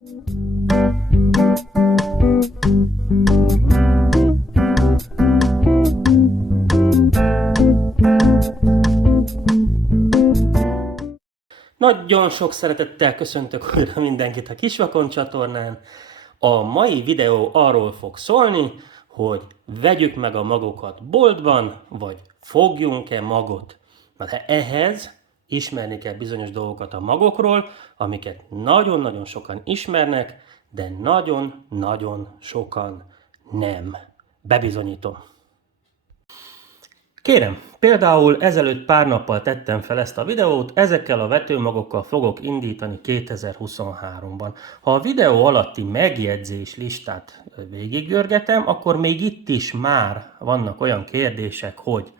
Nagyon sok szeretettel köszöntök újra mindenkit a Kisvakon csatornán. A mai videó arról fog szólni, hogy vegyük meg a magokat boltban, vagy fogjunk-e magot. De ehhez ismerni kell bizonyos dolgokat a magokról, amiket nagyon-nagyon sokan ismernek, de nagyon-nagyon sokan nem. Bebizonyítom. Kérem, például ezelőtt pár nappal tettem fel ezt a videót, ezekkel a vetőmagokkal fogok indítani 2023-ban. Ha a videó alatti megjegyzés listát végiggörgetem, akkor még itt is már vannak olyan kérdések, hogy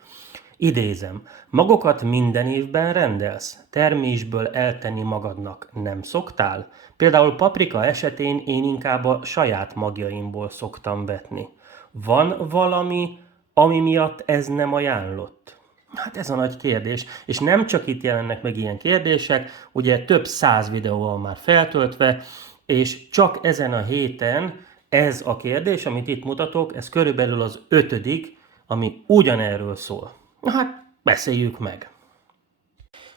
idézem, magokat minden évben rendelsz? Termésből eltenni magadnak nem szoktál? Például paprika esetén én inkább a saját magjaimból szoktam vetni. Van valami, ami miatt ez nem ajánlott? Hát ez a nagy kérdés, és nem csak itt jelennek meg ilyen kérdések, ugye több 100 videó van már feltöltve, és csak ezen a héten ez a kérdés, amit itt mutatok, ez körülbelül az 5., ami ugyanerről szól. Na hát, beszéljük meg.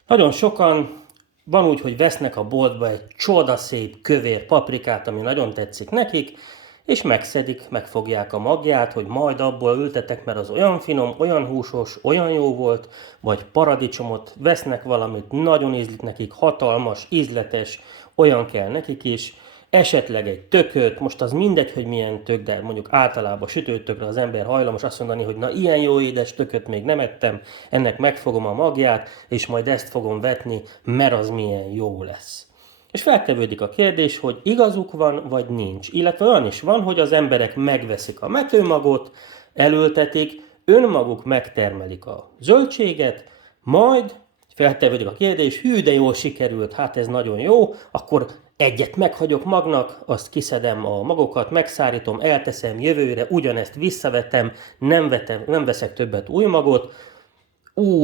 Nagyon sokan van úgy, hogy vesznek a boltba egy csodaszép kövér paprikát, ami nagyon tetszik nekik, és megszedik, megfogják a magját, hogy majd abból ültetek, mert az olyan finom, olyan húsos, olyan jó volt, vagy paradicsomot vesznek valamit, nagyon ízlik nekik, hatalmas, ízletes, olyan kell nekik is, esetleg egy tököt, most az mindegy, hogy milyen tök, de mondjuk általában sütőtökre az ember hajlamos azt mondani, hogy na ilyen jó édes tököt még nem ettem, ennek megfogom a magját, és majd ezt fogom vetni, mert az milyen jó lesz. És feltevődik a kérdés, hogy igazuk van, vagy nincs. Illetve olyan is van, hogy az emberek megveszik a metőmagot, elültetik, önmaguk megtermelik a zöldséget, majd feltevődik a kérdés, hű, de jól sikerült, hát ez nagyon jó, akkor egyet meghagyok magnak, azt kiszedem a magokat, megszárítom, elteszem jövőre, ugyanezt visszavetem, nem veszek többet új magot,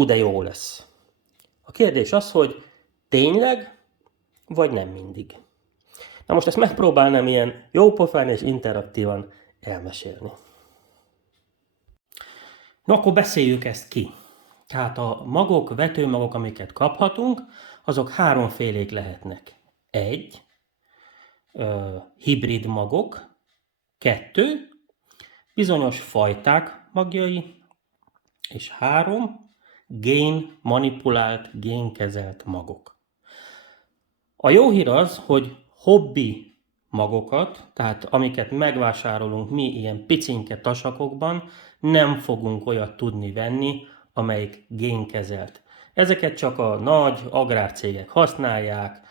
de jó lesz. A kérdés az, hogy tényleg, vagy nem mindig. Na most ezt megpróbálnám ilyen jópofán és interaktívan elmesélni. Na akkor beszéljük ezt ki. Tehát a magok, vetőmagok, amiket kaphatunk, azok háromfélék lehetnek. 1. Hibrid magok. 2. Bizonyos fajták magjai. És 3. Génmanipulált, génkezelt magok. A jó hír az, hogy hobbi magokat, tehát amiket megvásárolunk mi ilyen picinke tasakokban, nem fogunk olyat tudni venni, amelyik génkezelt. Ezeket csak a nagy agrárcégek használják,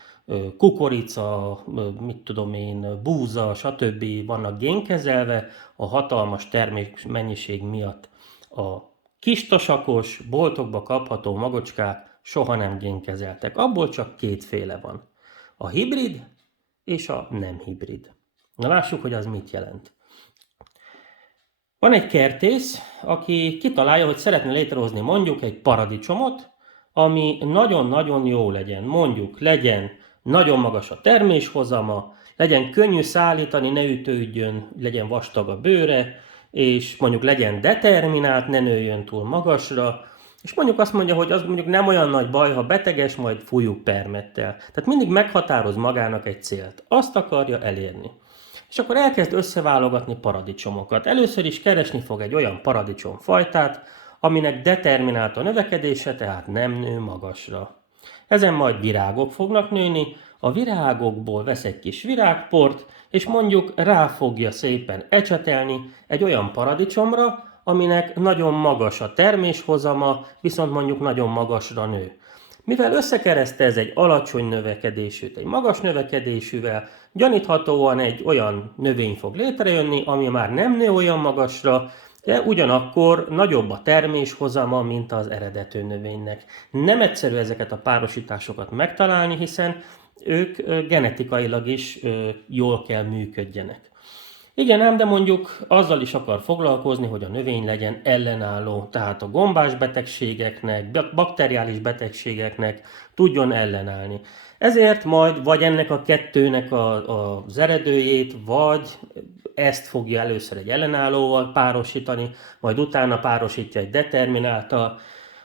kukorica, mit tudom én, búza, stb. Vannak génkezelve, a hatalmas termékmennyiség miatt a kis tasakos, boltokba kapható magocskák soha nem génkezeltek. Abból csak kétféle van. A hibrid és a nem hibrid. Na lássuk, hogy az mit jelent. Van egy kertész, aki kitalálja, hogy szeretne létrehozni mondjuk egy paradicsomot, ami nagyon-nagyon jó legyen. Mondjuk legyen nagyon magas a terméshozama, legyen könnyű szállítani, ne ütődjön, legyen vastag a bőre, és mondjuk legyen determinált, ne nőjön túl magasra, és mondjuk azt mondja, hogy az mondjuk nem olyan nagy baj, ha beteges, majd fújjuk permettel. Tehát mindig meghatároz magának egy célt. Azt akarja elérni. És akkor elkezd összeválogatni paradicsomokat. Először is keresni fog egy olyan paradicsomfajtát, aminek determinált a növekedése, tehát nem nő magasra. Ezen majd virágok fognak nőni, a virágokból vesz egy kis virágport, és mondjuk rá fogja szépen ecsetelni egy olyan paradicsomra, aminek nagyon magas a terméshozama, viszont mondjuk nagyon magasra nő. Mivel összekeresztez egy alacsony növekedésűt egy magas növekedésűvel, gyaníthatóan egy olyan növény fog létrejönni, ami már nem nő olyan magasra, de ugyanakkor nagyobb a terméshozama, mint az eredető növénynek. Nem egyszerű ezeket a párosításokat megtalálni, hiszen ők genetikailag is jól kell működjenek. Igen ám, de mondjuk azzal is akar foglalkozni, hogy a növény legyen ellenálló, tehát a gombás betegségeknek, bakteriális betegségeknek tudjon ellenállni. Ezért majd vagy ennek a kettőnek az eredőjét, vagy ezt fogja először egy ellenállóval párosítani, majd utána párosítja egy determináltal.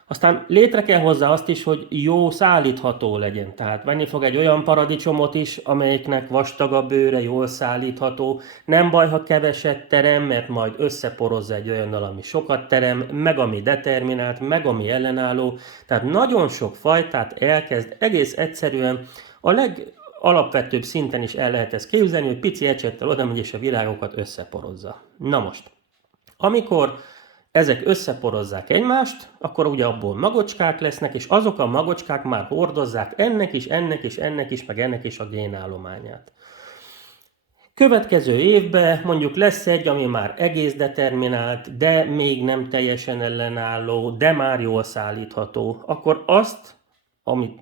Aztán létre kell hozzá azt is, hogy jó szállítható legyen. Tehát venni fog egy olyan paradicsomot is, amelyiknek vastag a bőre, jól szállítható. Nem baj, ha keveset terem, mert majd összeporozza egy olyannal, ami sokat terem, meg ami determinált, meg ami ellenálló. Tehát nagyon sok fajtát elkezd egész egyszerűen a legalapvetőbb szinten is el lehet ezt képzelni, hogy pici ecsettel oda megy és a világokat összeporozza. Na most, amikor ezek összeporozzák egymást, akkor ugye abból magocskák lesznek, és azok a magocskák már hordozzák ennek is, ennek is, ennek is, meg ennek is a génállományát. Következő évben mondjuk lesz egy, ami már egész determinált, de még nem teljesen ellenálló, de már jól szállítható, akkor azt, amit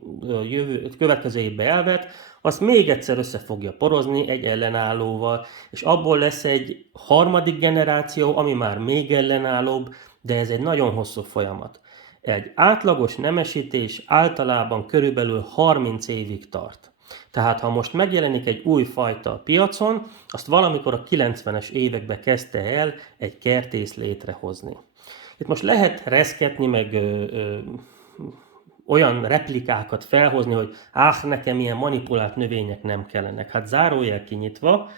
következő évben elvet, azt még egyszer össze fogja porozni egy ellenállóval, és abból lesz egy harmadik generáció, ami már még ellenállóbb, de ez egy nagyon hosszú folyamat. Egy átlagos nemesítés általában körülbelül 30 évig tart. Tehát ha most megjelenik egy új fajta a piacon, azt valamikor a 90-es években kezdte el egy kertész létrehozni. Itt most lehet reszketni, meg olyan replikákat felhozni, hogy nekem ilyen manipulált növények nem kellenek. Hát zárójel kinyitva,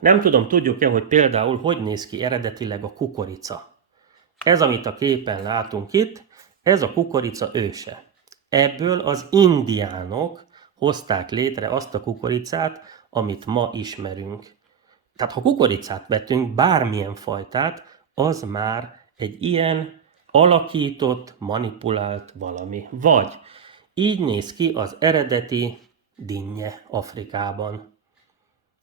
nem tudom, tudjuk-e, hogy például hogy néz ki eredetileg a kukorica. Ez, amit a képen látunk itt, ez a kukorica őse. Ebből az indiánok hozták létre azt a kukoricát, amit ma ismerünk. Tehát ha kukoricát vetünk, bármilyen fajtát, az már egy ilyen alakított, manipulált valami. Vagy így néz ki az eredeti dinnye Afrikában.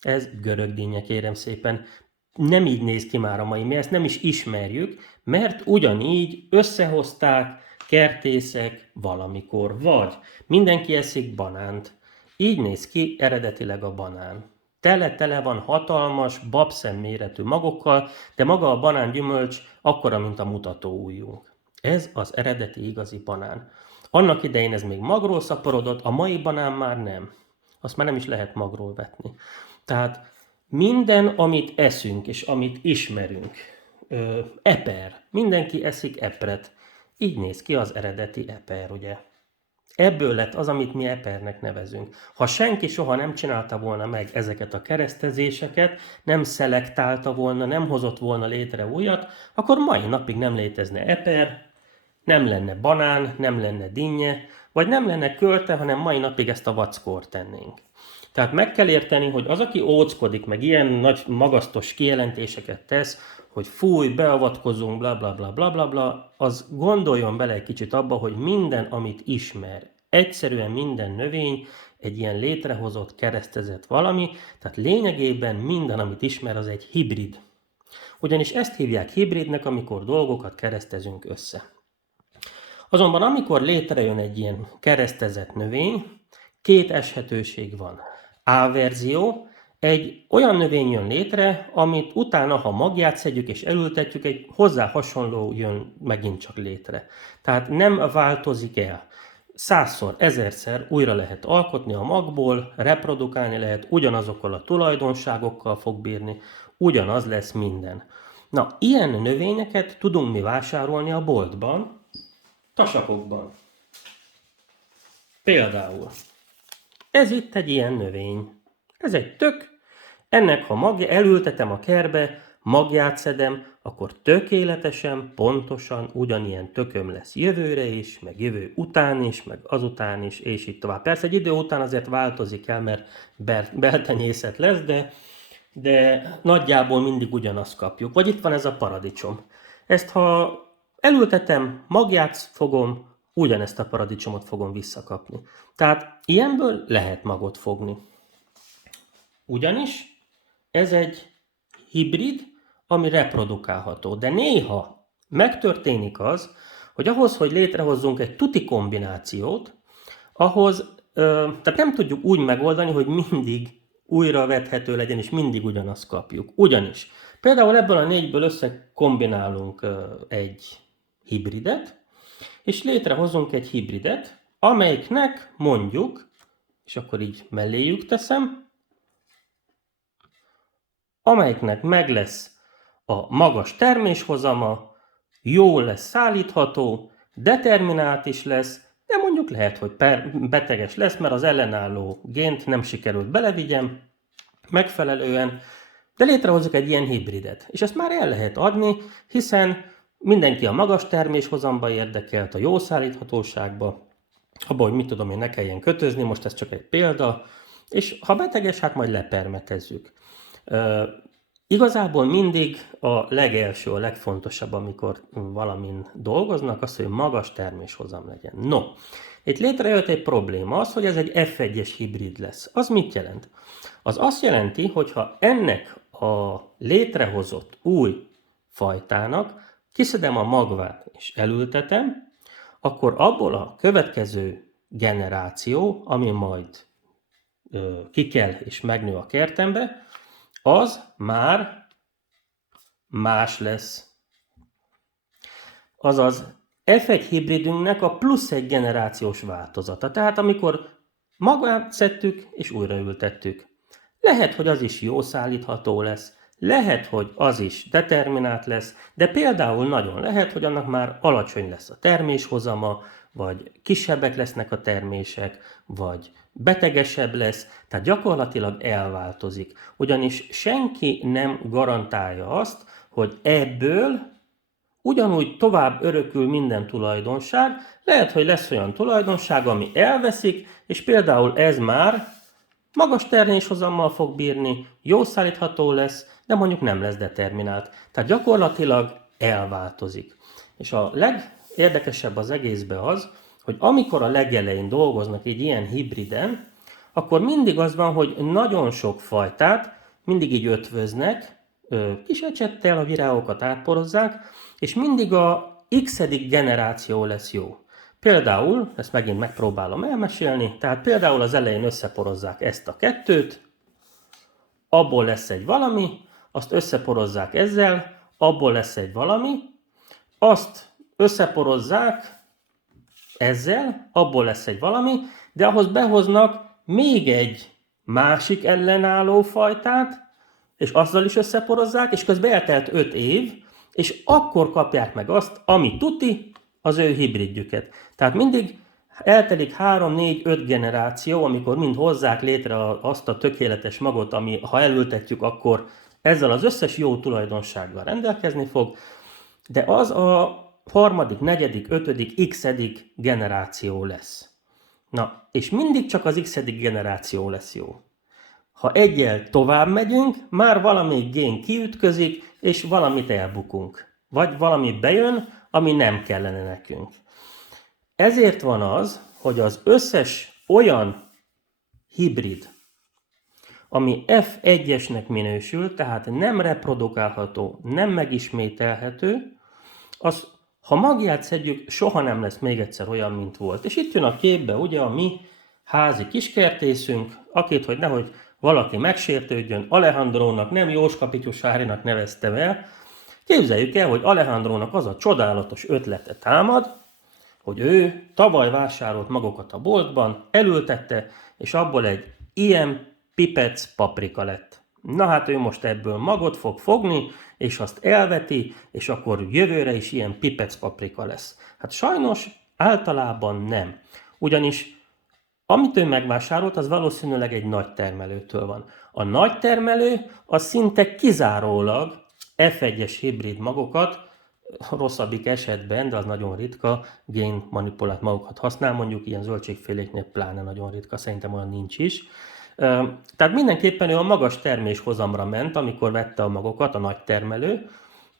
Ez görög dinnye, kérem szépen. Nem így néz ki már a mai, mi ezt nem is ismerjük, mert ugyanígy összehozták kertészek valamikor. Vagy mindenki eszik banánt. Így néz ki eredetileg a banán. Tele-tele van hatalmas, babszem méretű magokkal, de maga a banángyümölcs akkora, mint a mutatóujjunk. Ez az eredeti igazi banán. Annak idején ez még magról szaporodott, a mai banán már nem. Azt már nem is lehet magról vetni. Tehát minden, amit eszünk és amit ismerünk, eper, mindenki eszik epret. Így néz ki az eredeti eper, ugye? Ebből lett az, amit mi epernek nevezünk. Ha senki soha nem csinálta volna meg ezeket a keresztezéseket, nem szelektálta volna, nem hozott volna létre újat, akkor mai napig nem létezne eper, nem lenne banán, nem lenne dinnye, vagy nem lenne költe, hanem mai napig ezt a vackort tennénk. Tehát meg kell érteni, hogy az, aki óckodik, meg ilyen nagy magasztos kijelentéseket tesz, hogy fúj, beavatkozunk, bla bla bla bla bla bla, az gondoljon bele egy kicsit abba, hogy minden, amit ismer, egyszerűen minden növény egy ilyen létrehozott, keresztezett valami, tehát lényegében minden, amit ismer, az egy hibrid. Ugyanis ezt hívják hibridnek, amikor dolgokat keresztezünk össze. Azonban amikor létrejön egy ilyen keresztezett növény, két eshetőség van. A-verzió, egy olyan növény jön létre, amit utána, ha magját szedjük és elültetjük, egy hozzá hasonló jön megint csak létre. Tehát nem változik el. 100-szor, 1000-szer újra lehet alkotni a magból, reprodukálni lehet, ugyanazokkal a tulajdonságokkal fog bírni, ugyanaz lesz minden. Na, ilyen növényeket tudunk mi vásárolni a boltban, tasakokban. Például, ez itt egy ilyen növény. Ez egy tök, ennek ha elültetem a kertbe, magját szedem, akkor tökéletesen, pontosan ugyanilyen tököm lesz jövőre is, meg jövő után is, meg azután is, és így tovább. Persze egy idő után azért változik el, mert beltenyészet lesz, de nagyjából mindig ugyanazt kapjuk. Vagy itt van ez a paradicsom. Ezt ha elültetem, magját fogom, ugyanezt a paradicsomot fogom visszakapni. Tehát ilyenből lehet magot fogni. Ugyanis ez egy hibrid, ami reprodukálható. De néha megtörténik az, hogy ahhoz, hogy létrehozzunk egy tuti kombinációt, tehát nem tudjuk úgy megoldani, hogy mindig újra vethető legyen, és mindig ugyanazt kapjuk. Ugyanis például ebből a négyből összekombinálunk egy hibridet, és létrehozunk egy hibridet, amelyiknek mondjuk és akkor így melléjük teszem, amelyiknek meg lesz a magas terméshozama, jól lesz szállítható, determinált is lesz, de mondjuk lehet, hogy beteges lesz, mert az ellenálló gént nem sikerült belevigyem megfelelően, de létrehozok egy ilyen hibridet. És ezt már el lehet adni, hiszen mindenki a magas terméshozamba érdekelt, a jó szállíthatóságba, abban, hogy mit tudom én, ne kelljen kötözni, most ez csak egy példa, és ha beteges, hát majd lepermetezzük. Igazából mindig a legelső, a legfontosabb, amikor valamin dolgoznak, az, hogy magas terméshozam legyen. No, itt létrejött egy probléma, az, hogy ez egy F1-es hibrid lesz. Az mit jelent? Az azt jelenti, hogy ha ennek a létrehozott új fajtának kiszedem a magvát és elültetem, akkor abból a következő generáció, ami majd kikel és megnő a kertembe, az már más lesz. Azaz F1 hibridünknek a plusz egy generációs változata. Tehát amikor magát szedtük és újraültettük. Lehet, hogy az is jó szállítható lesz, lehet, hogy az is determinált lesz, de például nagyon lehet, hogy annak már alacsony lesz a terméshozama, vagy kisebbek lesznek a termések, vagy betegesebb lesz, tehát gyakorlatilag elváltozik. Ugyanis senki nem garantálja azt, hogy ebből ugyanúgy tovább örökül minden tulajdonság, lehet, hogy lesz olyan tulajdonság, ami elveszik, és például ez már magas terméshozammal fog bírni, jó szállítható lesz, de mondjuk nem lesz determinált. Tehát gyakorlatilag elváltozik. És a legérdekesebb az egészben az, hogy amikor a legelején dolgoznak egy ilyen hibriden, akkor mindig az van, hogy nagyon sok fajtát mindig így ötvöznek, kis ecsettel a virágokat átporozzák, és mindig a x-edik generáció lesz jó. Például, ezt megint megpróbálom elmesélni, tehát például az elején összeporozzák ezt a kettőt, abból lesz egy valami, azt összeporozzák ezzel, abból lesz egy valami, azt összeporozzák ezzel, abból lesz egy valami, de ahhoz behoznak még egy másik ellenálló fajtát, és azzal is összeporozzák, és közben eltelt 5 év, és akkor kapják meg azt, ami tuti, az ő hibridjüket. Tehát mindig eltelik 3, 4, 5 generáció, amikor mind hozzák létre azt a tökéletes magot, ami ha elültetjük, akkor ezzel az összes jó tulajdonsággal rendelkezni fog, de az a harmadik, negyedik, ötödik, x-edik generáció lesz. Na, és mindig csak az x-edik generáció lesz jó. Ha egyel tovább megyünk, már valamelyik gén kiütközik, és valamit elbukunk. Vagy valami bejön, ami nem kellene nekünk. Ezért van az, hogy az összes olyan hibrid, ami F1-esnek minősül, tehát nem reprodukálható, nem megismételhető, az, ha magját szedjük, soha nem lesz még egyszer olyan, mint volt. És itt jön a képbe ugye a mi házi kiskertészünk, akit, hogy nehogy valaki megsértődjön, Alejandrónak, nem Jóska Pityusárinak neveztem el. Képzeljük el, hogy Alejandrónak az a csodálatos ötlete támad, hogy ő tavaly vásárolt magokat a boltban, elültette, és abból egy ilyen pipec paprika lett. Na hát ő most ebből magot fog fogni, és azt elveti, és akkor jövőre is ilyen pipec paprika lesz. Hát sajnos általában nem. Ugyanis amit ő megvásárolt, az valószínűleg egy nagy termelőtől van. A nagy termelő az szinte kizárólag F1-es hibrid magokat, rosszabbik esetben, de az nagyon ritka, génmanipulált magokat használ, mondjuk ilyen zöldségféléknél pláne nagyon ritka, szerintem olyan nincs is. Tehát mindenképpen ő a magas terméshozamra ment, amikor vette a magokat, a nagy termelő,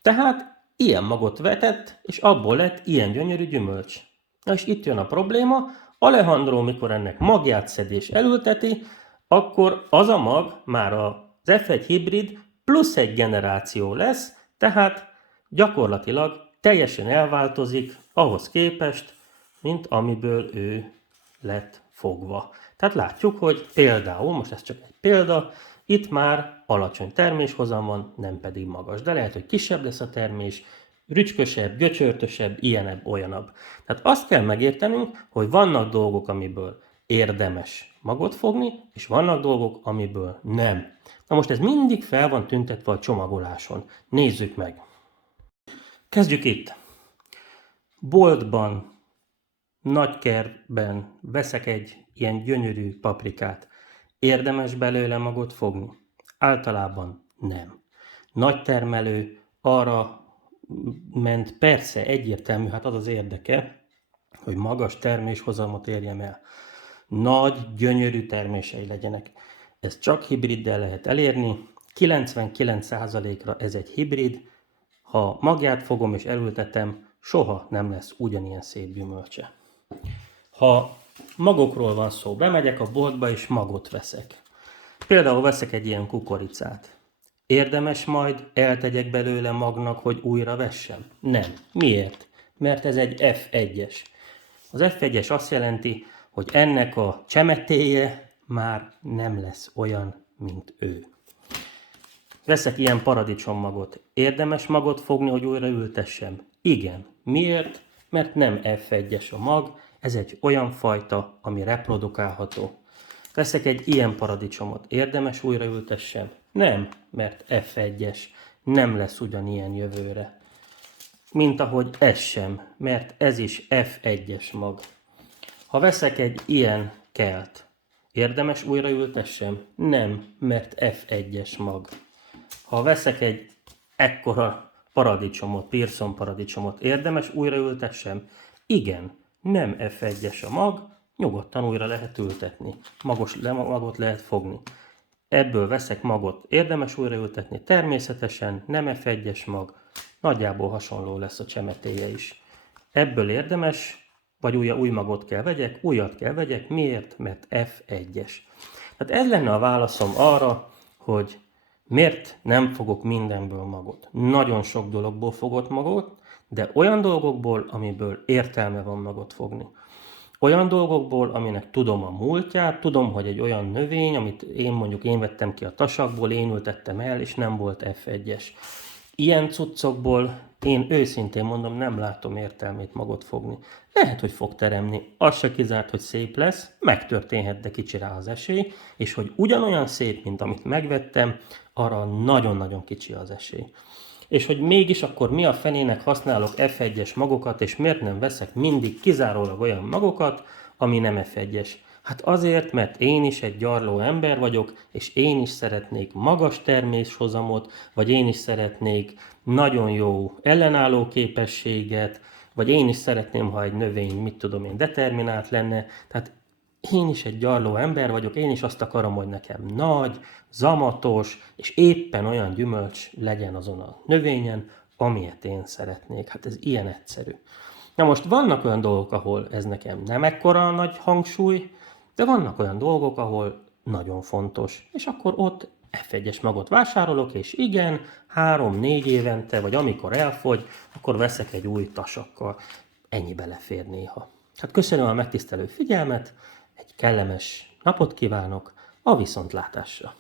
tehát ilyen magot vetett, és abból lett ilyen gyönyörű gyümölcs. Na és itt jön a probléma, Alejandro, mikor ennek magját szed és elülteti, akkor az a mag már az F1 hibrid plusz egy generáció lesz, tehát gyakorlatilag teljesen elváltozik ahhoz képest, mint amiből ő lett fogva. Tehát látjuk, hogy például, most ez csak egy példa, itt már alacsony terméshozam van, nem pedig magas. De lehet, hogy kisebb lesz a termés, rücskösebb, göcsörtösebb, ilyenebb, olyanabb. Tehát azt kell megértenünk, hogy vannak dolgok, amiből érdemes magot fogni, és vannak dolgok, amiből nem. Na most ez mindig fel van tüntetve a csomagoláson. Nézzük meg. Kezdjük itt. Boltban, nagykertben veszek egy ilyen gyönyörű paprikát. Érdemes belőle magot fogni? Általában nem. Nagy termelő arra ment, persze egyértelmű, hát az az érdeke, hogy magas terméshozamot érjem el. Nagy, gyönyörű termései legyenek. Ez csak hibriddel lehet elérni. 99%-ra ez egy hibrid. Ha magját fogom és elültetem, soha nem lesz ugyanilyen szép gyümölcse. Ha magokról van szó, bemegyek a boltba és magot veszek. Például veszek egy ilyen kukoricát. Érdemes majd eltegyek belőle magnak, hogy újra vessem? Nem. Miért? Mert ez egy F1-es. Az F1-es azt jelenti, hogy ennek a csemetéje már nem lesz olyan, mint ő. Veszek ilyen paradicsommagot. Érdemes magot fogni, hogy újra ültessem? Igen. Miért? Mert nem F1-es a mag, ez egy olyan fajta, ami reprodukálható. Veszek egy ilyen paradicsomot. Érdemes újra ültessem? Nem, mert F1-es. Nem lesz ugyanilyen jövőre. Mint ahogy ez sem, mert ez is F1-es mag. Ha veszek egy ilyen kelt, érdemes újra ültessem? Nem, mert F1-es mag. Ha veszek egy ekkora paradicsomot, Pearson paradicsomot, érdemes újra ültessem? Igen, nem F1-es a mag, nyugodtan újra lehet ültetni. Magot lehet fogni. Ebből veszek magot, érdemes újra ültetni? Természetesen nem F1-es mag, nagyjából hasonló lesz a csemetéje is. Ebből érdemes, vagy új magot kell vegyek, újat kell vegyek, miért? Mert F1-es. Tehát ez lenne a válaszom arra, hogy miért nem fogok mindenből magot. Nagyon sok dologból fogok magot, de olyan dolgokból, amiből értelme van magot fogni. Olyan dolgokból, aminek tudom a múltját, tudom, hogy egy olyan növény, amit én vettem ki a tasakból, én ültettem el, és nem volt F1-es. Ilyen cuccokból én őszintén mondom, nem látom értelmét magot fogni. Lehet, hogy fog teremni, az se kizárt, hogy szép lesz, megtörténhet, de kicsi rá az esély, és hogy ugyanolyan szép, mint amit megvettem, arra nagyon-nagyon kicsi az esély. És hogy mégis akkor mi a fenének használok F1-es magokat, és miért nem veszek mindig kizárólag olyan magokat, ami nem F1-es. Hát azért, mert én is egy gyarló ember vagyok, és én is szeretnék magas terméshozamot, vagy én is szeretnék nagyon jó ellenálló képességet, vagy én is szeretném, ha egy növény, mit tudom én, determinált lenne. Tehát én is egy gyarló ember vagyok, én is azt akarom, hogy nekem nagy, zamatos, és éppen olyan gyümölcs legyen azon a növényen, amilyet én szeretnék. Hát ez ilyen egyszerű. Na most vannak olyan dolgok, ahol ez nekem nem ekkora nagy hangsúly, de vannak olyan dolgok, ahol nagyon fontos, és akkor ott F1-es magot vásárolok, és igen, 3-4 évente, vagy amikor elfogy, akkor veszek egy új tasakkal. Ennyi belefér néha. Hát köszönöm a megtisztelő figyelmet, egy kellemes napot kívánok, a viszontlátásra!